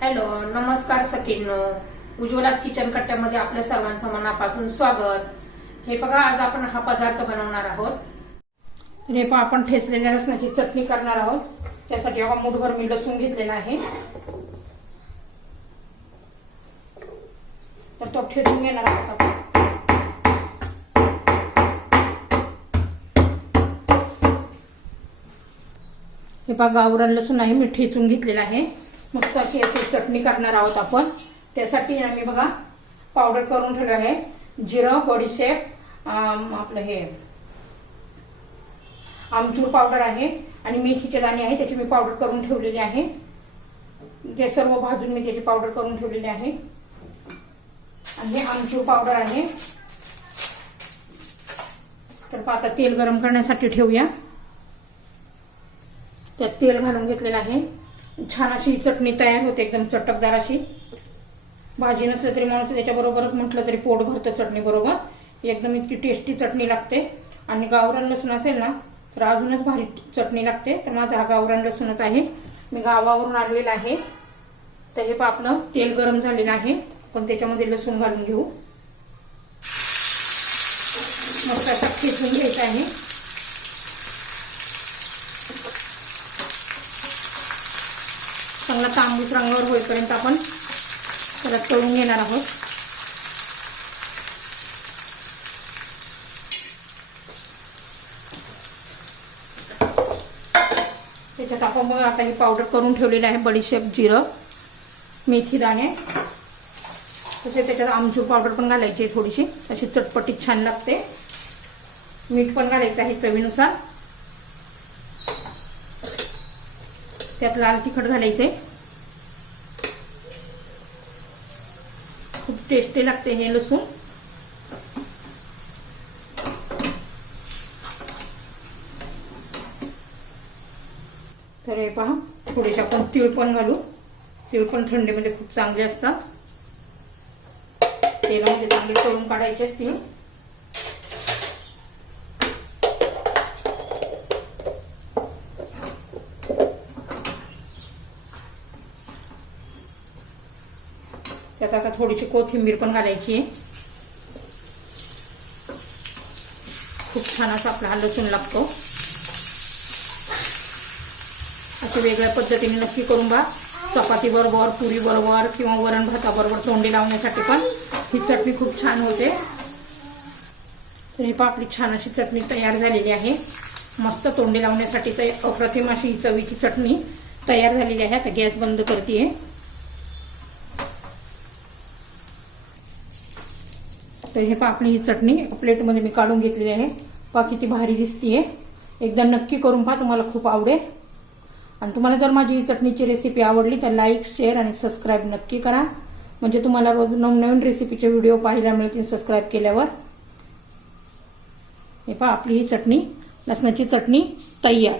Hello, नमस्कार सखींनो. उज्ज्वलाच kitchen कट्ट्यामध्ये आपल्या सर्वांचं मनापासून स्वागत. हे बघा, आज आपण हा पदार्थ बनवणार आहोत. हे पहा, आपण ठेचलेल्या लसणाची चटणी करणार आहोत. त्यासाठी हा मूठभर मी लसूण घेतलेला आहे. तर तो ठेचून घेणार आहोत आपण. हे पहा, गावरान लसूण आहे, मी ठेचून घेतलेला आहे. मस्त अशी याची चटणी करणार आहोत आपण. त्यासाठी आम्ही बघा पावडर करून ठेवलं आहे. जिरं, बडीशेप, आपलं हे आमचूर पावडर आहे आणि मेथीचे दाणे आहे, त्याची मी पावडर करून ठेवलेली आहे. ते सर्व भाजून मी त्याची पावडर करून ठेवलेली आहे. आणि हे आमचूर पावडर आहे. तर आता तेल गरम करण्यासाठी ठेवूया. त्यात तेल घालून घेतलेलं आहे. छान अशी चटणी तयार होते, एकदम चटकदार अशी. भाजी नसली तरी माणूस त्याच्याबरोबर म्हटलं तरी पोट भरतं चटणी बरोबर. एकदम इतकी टेस्टी चटणी लागते. आणि गावरान लसूण असेल ना तर अजूनच भारी चटणी लागते. तर माझा हा गावरान लसूणच आहे, मी गावावरून आणलेला आहे. तर हे आपलं तेल गरम झालेलं आहे, पण त्याच्यामध्ये लसूण घालून घेऊ. मस्त असा ठेचून घ्यायचा आहे. चांगला तांबूस रंगावर होईपर्यंत आपण त्याला तळून घेणार आहोत. त्याच्यात आपण मग आता ही पावडर करून ठेवलेली आहे. बडीशेप, जिरं, मेथी दाणे, तसे त्याच्यात आमचूर पावडर पण घालायची आहे थोडीशी, अशी चटपटीत छान लागते. मीठ पण घालायचं आहे चवीनुसार. त्यात लाल तिखट घालायचे. खूप टेस्टी लागते हे लसूण. तर हे पहा, थोडेसे आपण तीळ पण घालू. तीळ पण थंडीमध्ये खूप चांगले असतात. तेलामध्ये चांगले तळून काढायचे तीळ. त्यात आता थोडीशी कोथिंबीर पण घालायची आहे. खूप छान असा आपला हा लसूण लागतो. अशा वेगळ्या पद्धतीने नक्की करून बघा. चपाती बरोबर, पुरी बरोबर किंवा वरण भाताबरोबर तोंडी लावण्यासाठी पण ही चटणी खूप छान होते. तर ही आपली छान अशी चटणी तयार झालेली आहे. मस्त तोंडी लावण्यासाठी तर अप्रतिम अशी चवीची चटणी तयार झालेली आहे. आता गॅस बंद करते. तर हे पहा, आपली ही चटणी प्लेटमध्ये मी काढून घेतलेली आहे. पहा किती भारी दिसतीये. एकदा नक्की करून पहा, तुम्हाला खूप आवडेल. आणि तुम्हाला जर माझी ही चटणीची रेसिपी आवडली तर लाईक, शेअर आणि सबस्क्राईब नक्की करा. म्हणजे तुम्हाला रोज नवनवीन रेसिपीचे व्हिडिओ पाहायला मिळतील सबस्क्राईब केल्यावर. हे पहा, आपली ही चटणी, लसणाची चटणी तयार.